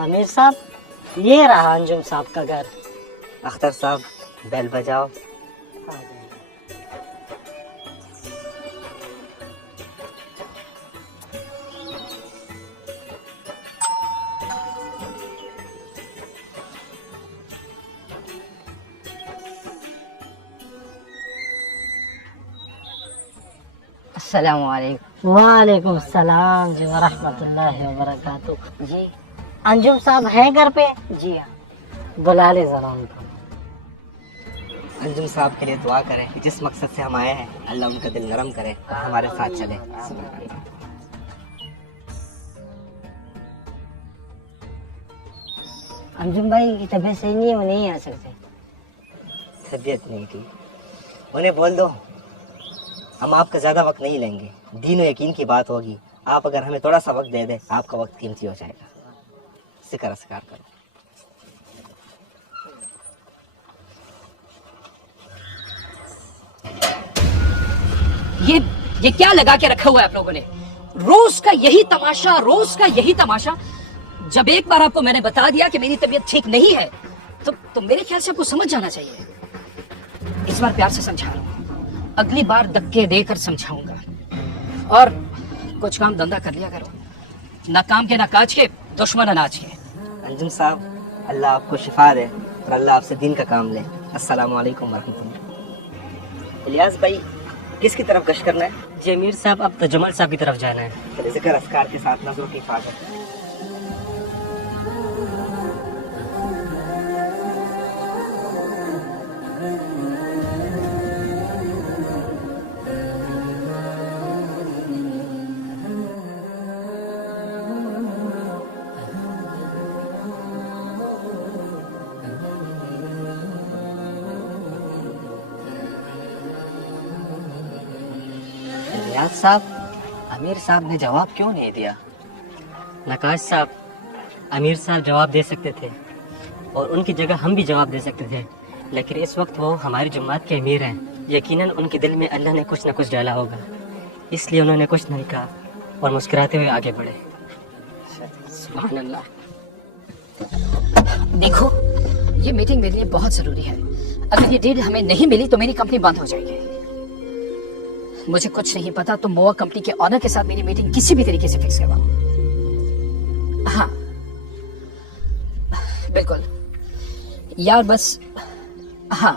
आमिर साहब, ये रहा अंजुम साहब का घर। अख्तर साहब, बेल बजाओ। अस्सलामुअलैकुम। वालेकुम सलाम जी वरहमतुल्लाहि वबरकातुह। जी अंजुम साहब है घर पे? जी हाँ। बुला ले जरा उनको। अंजुम साहब के लिए दुआ करें कि जिस मकसद से हम आए हैं अल्लाह उनका दिल नरम करे और हमारे साथ चले। अंजुम भाई की तबीयत सही नहीं है, वो नहीं आ सकते। तबीयत नहीं थी, उन्हें बोल दो हम आपका ज़्यादा वक्त नहीं लेंगे। दीन और यकीन की बात होगी, आप अगर हमें थोड़ा सा वक्त दे दें आपका वक्त कीमती हो जाएगा। सिकार अस्कार करो। ये क्या लगा के रखा हुआ है आप लोगों ने? रोज का यही तमाशा, रोज का यही तमाशा। जब एक बार आपको मैंने बता दिया कि मेरी तबीयत ठीक नहीं है तो मेरे ख्याल से आपको समझ जाना चाहिए। इस बार प्यार से समझा रहा हूं, अगली बार धक्के देकर समझाऊंगा। और कुछ काम धंधा कर लिया करो, ना काम के ना काज के, दुश्मन अनाज के। अंजुम साहब, अल्लाह आपको शिफा दे और अल्लाह आपसे दीन का काम ले। अस्सलाम वालेकुम वरहमतुल्लाह। इलियास भाई, किसकी तरफ गश्त करना है? जी अमीर साहब, अब तजमल साहब की तरफ जाना है। चलिए जिक्र अस्कार के साथ नजरों की हिफाजत। इलियास साहब, आमिर साहब ने जवाब क्यों नहीं दिया? नकाश साहब, अमीर साहब जवाब दे सकते थे और उनकी जगह हम भी जवाब दे सकते थे, लेकिन इस वक्त वो हमारी जमात के अमीर हैं। यकीनन उनके दिल में अल्लाह ने कुछ न कुछ डाला होगा, इसलिए उन्होंने कुछ नहीं कहा और मुस्कुराते हुए आगे बढ़े। सुभान अल्लाह। देखो, ये मीटिंग मेरे लिए बहुत जरूरी है। अगर ये डील हमें नहीं मिली तो मेरी कंपनी बंद हो जाएगी। मुझे कुछ नहीं पता, तो मोआ कंपनी के ऑनर के साथ मेरी मीटिंग किसी भी तरीके से फिक्स करवाओ। हाँ बिल्कुल यार, बस हाँ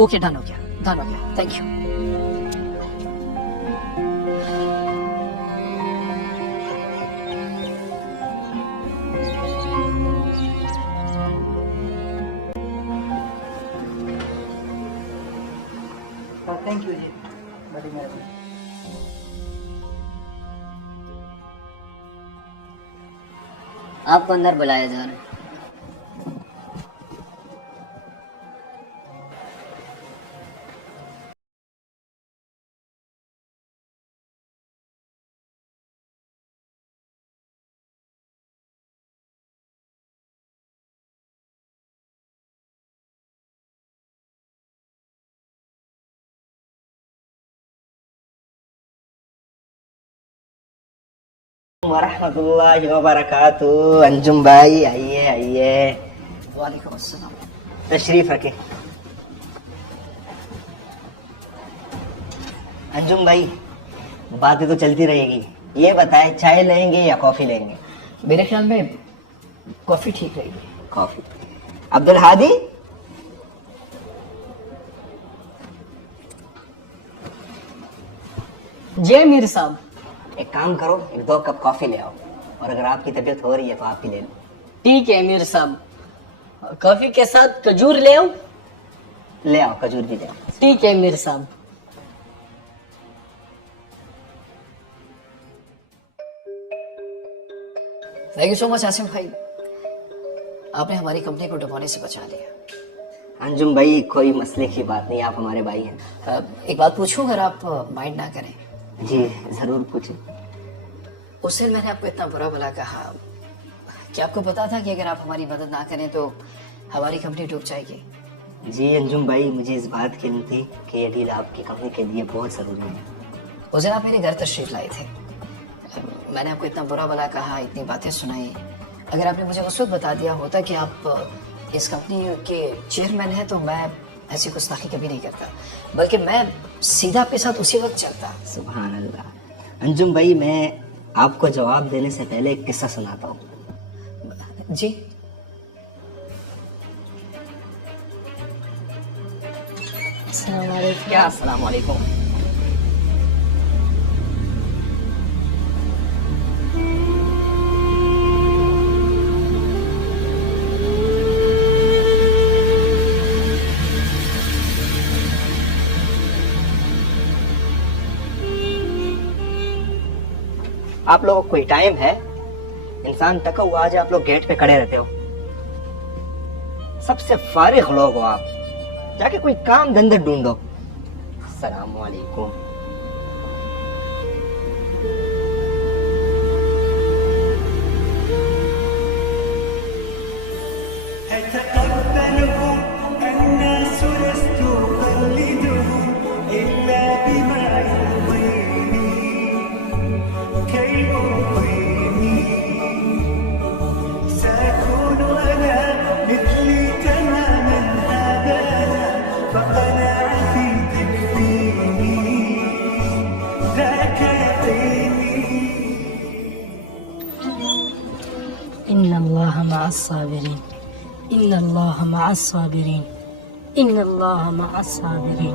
ओके, डन हो गया, डन हो गया। Thank you. थैंक यू जी, बड़ी मेहरबानी। आपको अंदर बुलाया जा रहा है। वरहमतुल्लाहि वबरकातुह। अंजुम भाई आइए आइए। वालेकुम अस्सलाम। तशरीफ रखे। अंजुम भाई, बातें तो चलती रहेगी, ये बताएं चाय लेंगे या कॉफी लेंगे? मेरे ख्याल में कॉफी ठीक रहेगी। कॉफी। अब्दुल हादी, जी अमीर साहब। एक काम करो, एक 2 कप कॉफी ले आओ, और अगर आपकी तबीयत हो रही है तो आप भी ले लो। ठीक है अमीर साहब। कॉफी के साथ खजूर ले आओ। ले आओ, खजूर भी ले आओ। ठीक है अमीर साहब। Thank you so much Asim भाई, आपने हमारी कंपनी को डुबाने से बचा लिया। अंजुम भाई, कोई मसले की बात नहीं, आप हमारे भाई हैं। एक बात पूछूं, अगर आप माइंड ना करें? जी जरूर पूछें। उस दिन मैंने आपको इतना बुरा भला कहा कि आपको पता था कि अगर आप हमारी मदद ना करें तो हमारी कंपनी डूब जाएगी। जी अंजुम भाई, मुझे इस बात की थी कि ये डील आपकी कंपनी के लिए बहुत ज़रूरी है। उस दिन आप मेरे घर तशरीफ लाए थे, मैंने आपको इतना बुरा भला कहा, इतनी बातें सुनाई। अगर आपने मुझे उस वक्त बता दिया होता कि आप इस कंपनी के चेयरमैन हैं तो मैं ऐसी गुस्ताखी कभी नहीं करता, बल्कि मैं सीधा आपके साथ उसी वक्त चलता। सुभान अल्लाह। अंजुम भाई, मैं आपको जवाब देने से पहले एक किस्सा सुनाता हूँ। जी। क्या अस्सलाम वालेकुम। आप लोगों को कोई टाइम है? इंसान तका हुआ आज आप लोग गेट पे खड़े रहते हो। सबसे फारिग लोग हो आप, जाके कोई काम धंधा ढूंढो। अस्सलाम वालेकुम। इन्नल्लाह मअस साबिरीन, इन्नल्लाह मअस साबिरीन, इन्नल्लाह मअस साबिरीन।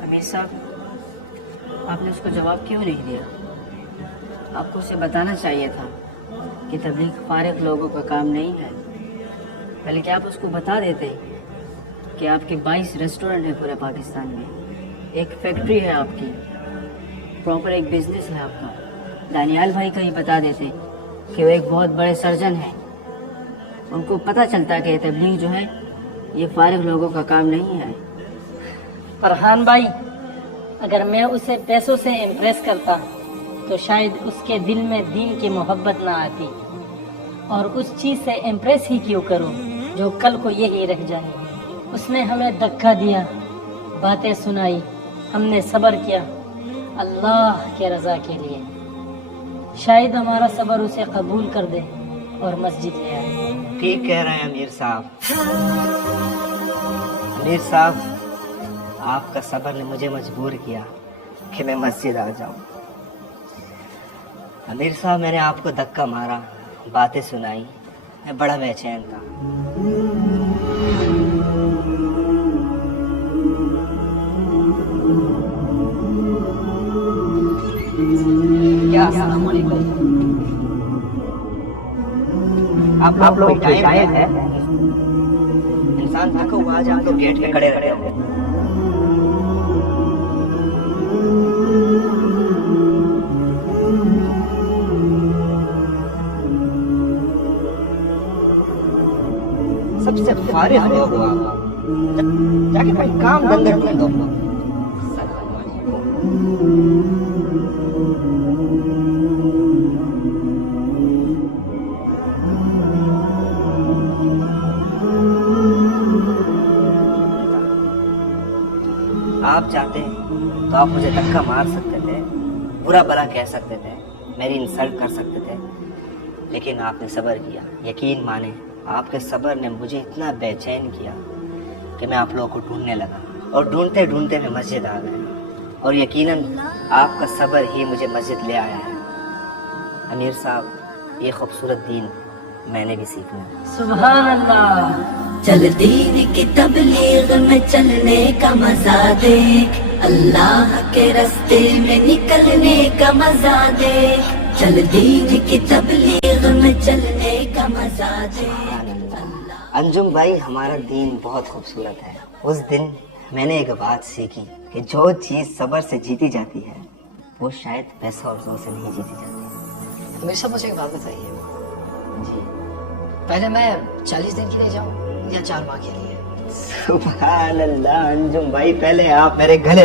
अमीर साहब, आपने उसको जवाब क्यों नहीं दिया? आपको उसे बताना चाहिए था कि तबलीग फारिग लोगों का काम नहीं है, बल्कि आप उसको बता देते कि आपके 22 रेस्टोरेंट हैं पूरे पाकिस्तान में, एक फैक्ट्री है आपकी, प्रॉपर एक बिजनेस है आपका। दानियाल भाई का ही बता देते कि वो एक बहुत बड़े सर्जन हैं, उनको पता चलता कि तबलीग जो है ये फारिग लोगों का काम नहीं है। फरहान भाई, अगर मैं उसे पैसों से इम्प्रेस करता तो शायद उसके दिल में दीन की मोहब्बत ना आती, और उस चीज़ से इम्प्रेस ही क्यों करूं जो कल को यही रह जाए। उसने हमें धक्का दिया, बातें सुनाई, हमने सब्र किया अल्लाह के रज़ा के लिए। शायद हमारा सब्र उसे कबूल कर दे और मस्जिद ले आए। ठीक कह रहे हैं अमीर साहब। अमीर साहब, आपका सब्र ने मुझे मजबूर किया कि मैं मस्जिद आ जाऊं। अमीर साहब, मैंने आपको धक्का मारा, बातें सुनाई, मैं बड़ा बेचैन था। क्या अस्सलाम वालेकुम। आप लोग टाइम है? इंसान थका हुआ आज आप लोग गेट पे खड़े रहते हो। सबसे फारिग लोग हो आप, जाके कोई काम धंधा ढूंढो। अस्सलाम वालेकुम। आप चाहते तो आप मुझे धक्का मार सकते थे, बुरा भला कह सकते थे, मेरी इंसल्ट कर सकते थे, लेकिन आपने सब्र किया। यकीन माने, आपके सब्र ने मुझे इतना बेचैन किया कि मैं आप लोगों को ढूंढने लगा, और ढूंढते ढूंढते मैं मस्जिद आ गया, और यकीनन आपका सब्र ही मुझे मस्जिद ले आया है। अमीर साहब, ये खूबसूरत दीन मैंने भी सीखना है। सुभान अल्लाह। चल दीन की तबलीग में चलने का मजा देख, अल्लाह के रास्ते में निकलने का मजा देख। चल दीन की तबलीग में चलने का मजा देख। अंजुम भाई, हमारा दीन बहुत खूबसूरत है। उस दिन मैंने एक बात सीखी कि जो चीज़ सब्र से जीती जाती है वो शायद पैसा और जोर से नहीं जीती जाती। मेरे साथ मुझे एक बात बताइए, जी पहले मैं 40 दिन के लिए जाऊं या 4 माह के लिए? सुभान अल्लाह अंजुम भाई, पहले आप मेरे गले